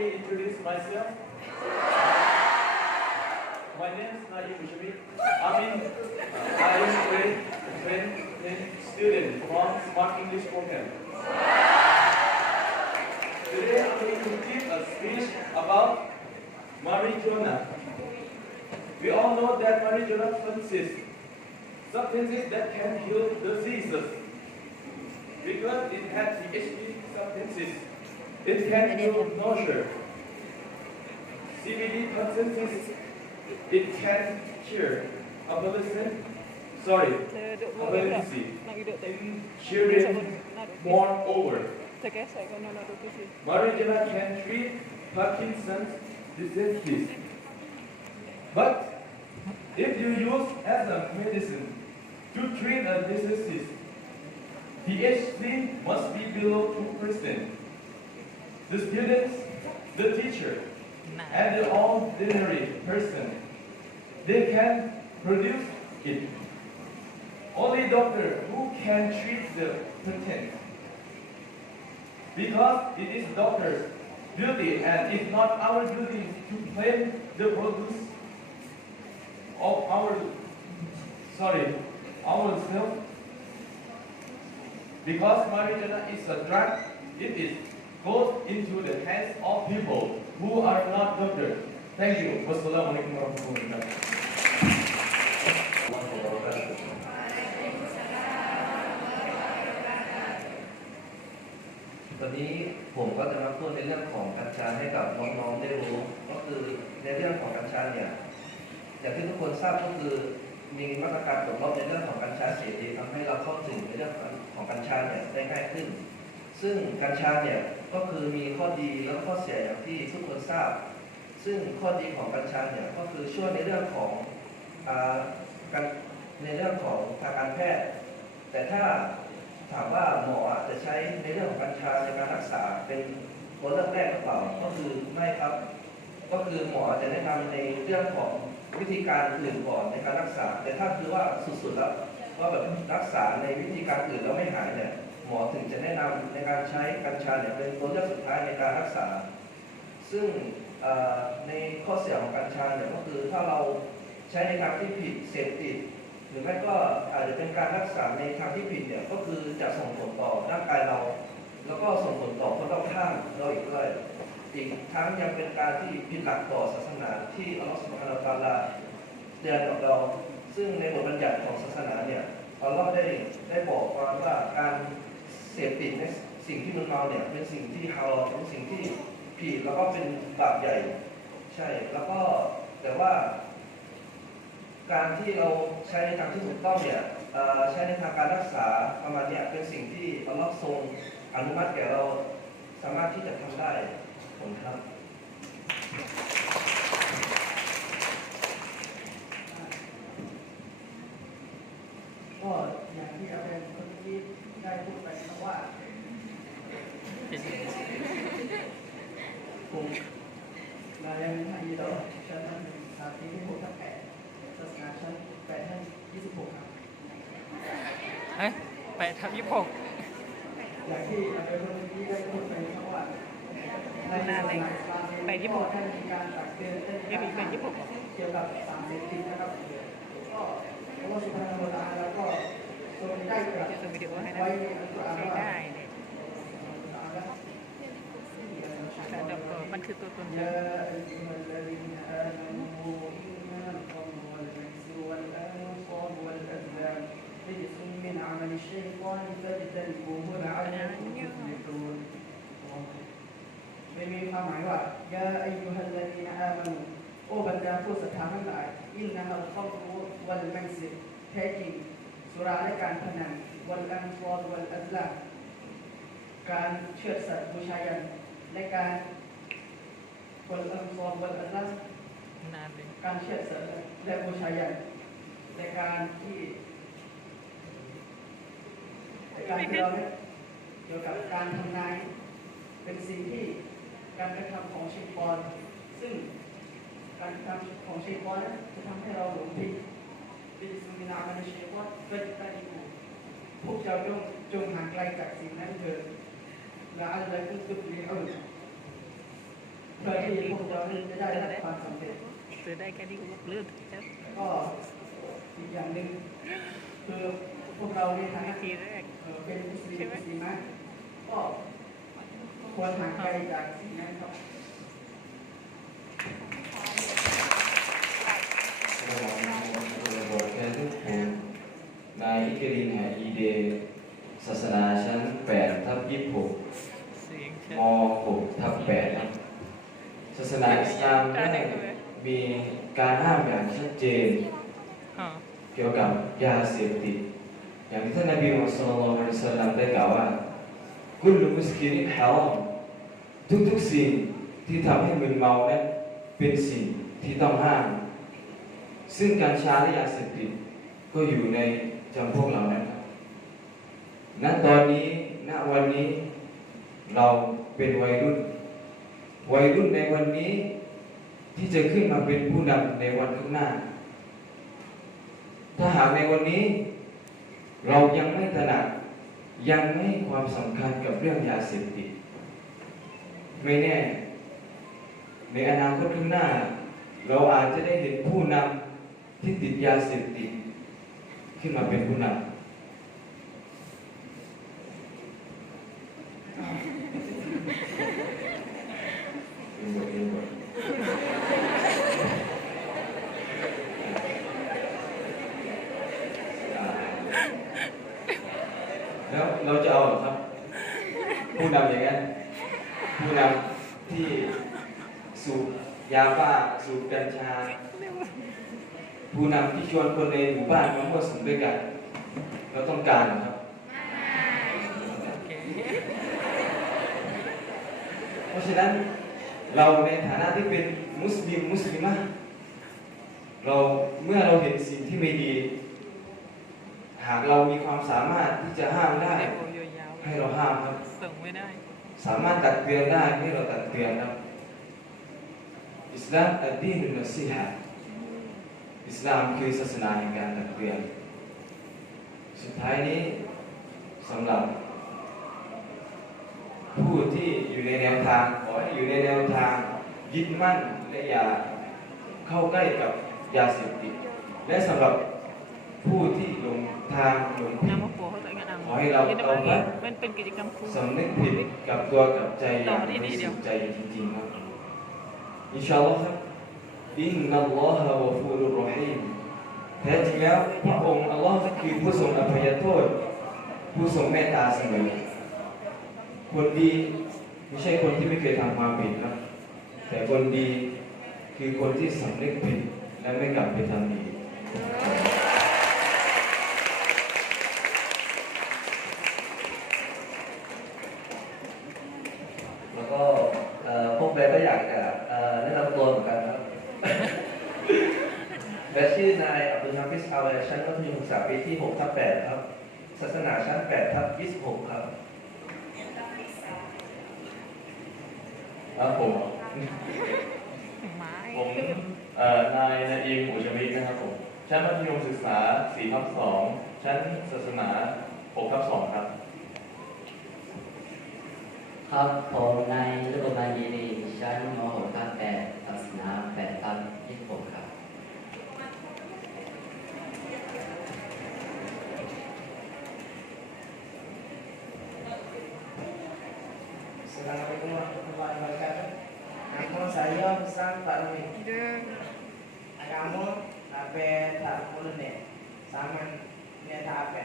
me introduce myself? My name is Naeem Mushami. I mean, I am a student from Smart English program. Today I'm going to give a speech about marijuana. We all know that marijuana consists substances that can heal diseases. Because it has THC substances, it can do nausea, CBD substances, it can cure. Adolescent, sorry, adolescent, children, moreover. Marijuana can treat Parkinson's disease. But if you use as a medicine to treat a disease, the THC must be below 2%. The students, the teacher, and the ordinary person, they can produce it. Only doctor who can treat the patent. Because it is doctor's duty and it's not our duty to claim the produce of our, sorry, ourselves. Because marijuana is a drug, it is goes into the hands of people who are not doctors. Thank you. Wassalamualaikum warahmatullahi wabarakatuh. ตอนนี้ผมก็จะมาพูดในเรื่องของกัญชาให้กับน้องๆได้รู้ ก็คือในเรื่องของกัญชาเนี่ย อย่างที่ทุกคนทราบก็คือมีมาตรการปลดล็อกในเรื่องของกัญชาเสรีทำให้เราเข้าถึงในเรื่องของกัญชาเนี่ยได้ง่ายขึ้น ซึ่งกัญชาเนี่ยก็คือมีข้อดีและข้อเสียอย่างที่ทุกคนทราบ ซึ่งข้อดีของกัญชาเนี่ยก็คือช่วยในเรื่องของอ่าการในเรื่องของทางการแพทย์ แต่ถ้าถามว่าหมอจะใช้ในเรื่องของกัญชาในการรักษาเป็นตัวเลือกแรกหรือเปล่าก็คือไม่ครับ ก็คือหมอจะแนะนำในเรื่องของวิธีการอื่นก่อนในการรักษา แต่ถ้าคือว่าสุดๆแล้วว่าแบบรักษาในวิธีการอื่นแล้วไม่หายเนี่ย หมอถึงจะแนะนำในการใช้กัญชาเนี่ยเป็นตัวเลือกสุดท้ายในการรักษา ซึ่งในข้อเสียของกัญชาเนี่ยก็คือถ้าเราใช้ในทางที่ผิดเสพติด หรือไม่ก็อาจจะเป็นการรักษาในทางที่ผิดเนี่ยก็คือจะส่งผลต่อร่างกายเรา แล้วก็ส่งผลต่อคนรอบข้างเราอีกด้วยอีกทั้งยังเป็นการที่ผิดหลักต่อศาสนาที่อัลลอฮฺสุบฮานาอัลลอฮฺตาลาเตือนกับเราซึ่งในบทบัญญัติของศาสนาเนี่ยอัลลอฮฺได้ได้บอกไว้ว่าการ ติดในสิ่งที่มันเมาเนี่ยเป็นสิ่งที่ฮารอเป็นสิ่งที่ผิดแล้วก็เป็นบาปใหญ่ ใช่แล้วก็แต่ว่า การที่เราใช้ในทางที่ถูกต้องเนี่ยใช้ในทางการรักษาประมาณเนี้ยเป็นสิ่งที่อัลลอฮ์ทรงอนุมัติแก่เราสามารถที่จะทำได้ผมครับ ก็อย่างที่อาจารย์คนที่ได้พูดไปนะว่าผม นายยังให้ยีโตชั้นนึ่งสามที่ที่หกทับแปดศาสนาชั้นแปดท่านยี่สิบหกครับเฮ้ยแปดทับยี่สิบหกอย่างที่อาจารย์คนที่ได้พูดไปนะว่อวานในศาสนาอิสลามเองก็ท่านมีการตักเตือนท่านมีสิบการเป็นยี่สิบหกเกี่ยวกับสารเสพติดนะครับก็เพราะว่าสุภาพบุรุษแล้วก็ทรงได้ตรัสจะส่งวิดีโอให้นะไว้ในอัลกุรอานได้เนี่ย يا أيها الذين آمنوا إنما الخمر والميسر والأنصاب والأزلام رجس من عمل الشيطان فاجتنبوه لعلكم تفلحون ไม่มีความหมายว่ายาอายุฮัลลาดีนอามานุโอ้บรรดาผู้ศรัทธาทั้งหลาย อินนามัลคอมรูวัลไมซิรแท้จริงสุราและการพนันวัลอันฟอดวัลอัลลาการเชือดสัตว์บูชายันและการ วัลอันฟอดวัลอัลลานานเลยการเชือดสัตว์และบูชายันและการที่และการที่เราเนี่ยเกี่ยวกับการทำนายเป็นสิ่งที่การกระทำของชัยฏอนซึ่งการกระทำของชัยฏอนนั้นจะทำให้เราหลงผิดเป็นสุมินามันชัยฏอนเป็นตาดีกูพวกเจ้าจงจงห่างไกลจากสิ่งนั้นเถิดและอัลลอฮ์กุตุบลิอุล เพื่อที่พวกเราจะได้รับความสำเร็จซื้อได้แค่นี้ก็เลือกครับก็อีกอย่างหนึ่งคือพวกเราในฐานะทีแรกเอ่อเป็นมุสลิมมุสลิมะก็ควรห่างไกลจากสิ่งนั้นครับ นายอิกรินหาอีเด ศาสนาชั้น8ทับ26 เสียง ม6ทับ8ครับศาสนาอิสลามได้มี การห้ามอย่างชัดเจนอ๋อเกี่ยวกับยาเสพติดอย่างที่ท่านนบีมุฮัมมัดศ็อลลัลลอฮุอะลัยฮิวะซัลลัมได้กล่าวว่ากุลมุสกิรินฮารอมทุกๆสิ่งที่ทำให้มึนเมานั้นเป็นสิ่งที่ต้องห้าม ซึ่งการชาและยาเสพติดก็อยู่ในจำพวกเหล่านั้นครับณตอนนี้ณวันนี้เราเป็นวัยรุ่น วัยรุ่นในวันนี้ ที่จะขึ้นมาเป็นผู้นำในวันข้างหน้า ถ้าหากในวันนี้ เรายังไม่ตระหนักยังไม่ให้ความสำคัญกับเรื่องยาเสพติด ไม่แน่ ในอนาคตข้างหน้า เราอาจจะได้เห็นผู้นำที่ติดยาเสพติด ขึ้นมาเป็นผู้นำ แล้วเราจะเอาเหรอครับ ผู้นำอย่างนั้น ผู้นำที่สูบยาบ้าสูบกัญชา ผู้นำที่ชวนคนในหมู่บ้านมามั่วสุมด้วยกัน เราต้องการครับเพราะฉะนั้นเราในฐานะที่เป็นมุสลิมมุสลิมะเราเมื่อเราเห็นสิ่งที่ไม่ดี หากเรามีความสามารถที่จะห้ามได้ ให้เราห้ามครับส่งไม่ได้ สามารถตักเตือนได้ให้เราตักเตือนครับอิสลามอัดดีนุนซีฮะอิสลามคือศาสนาแห่งการตักเตือนสุดท้ายนี้สำหรับผู้ที่อยู่ในแนวทางขอให้อยู่ในแนวทางยึดมั่นและอย่าเข้าใกล้กับยาเสพติดและสำหรับผู้ที่ลง ทางหลงผิดน้ำมะพร้าวเขาแต่งงานขอให้เรายินดีเอามากไว้มันเป็นกิจกรรมครูสำนึกผิดกับตัวกับใจอย่างบริสุทธิ์ใจจริงๆครับอินชาอัลลอฮ์ครับอินนัลลอฮะวะฟูรุรรฮีมแท้จริงแล้วพระองค์อัลลอฮ์คือผู้ทรงอภัยโทษ ผู้ทรงเมตตาเสมอคนดีไม่ใช่คนที่ไม่เคยทำความผิดครับ แต่คนดีคือคนที่สำนึกผิดและไม่กลับไปทำอี กแล้วก็เอ่อพวกเบก็อยากจะเอ่อแนะนำตัวเหมือนกันครับเบชื่อนายอับดุลฮาฟิสอาลัยชั้นมัธยมศึกษาปีที่6ทับ8ครับ ศาสนาชั้น8ทับ26 ครับครับผมไม้ผมเอ่อนายนาอีมหูชมินะครับผม ชั้นมัธยมศึกษา4ทับ2ชั้นศาสนา6ทับ2ครับ ครับผมนายฤดูบาลีนีชั้นม .6 ทับ8ศาสนา8ทับ26ครับ Assalamualaikum warahmatullahi wabarakatuh. Nama saya Husan Parmi. เด้อ Agama apa tak boleh ni. Sama ni tak apa.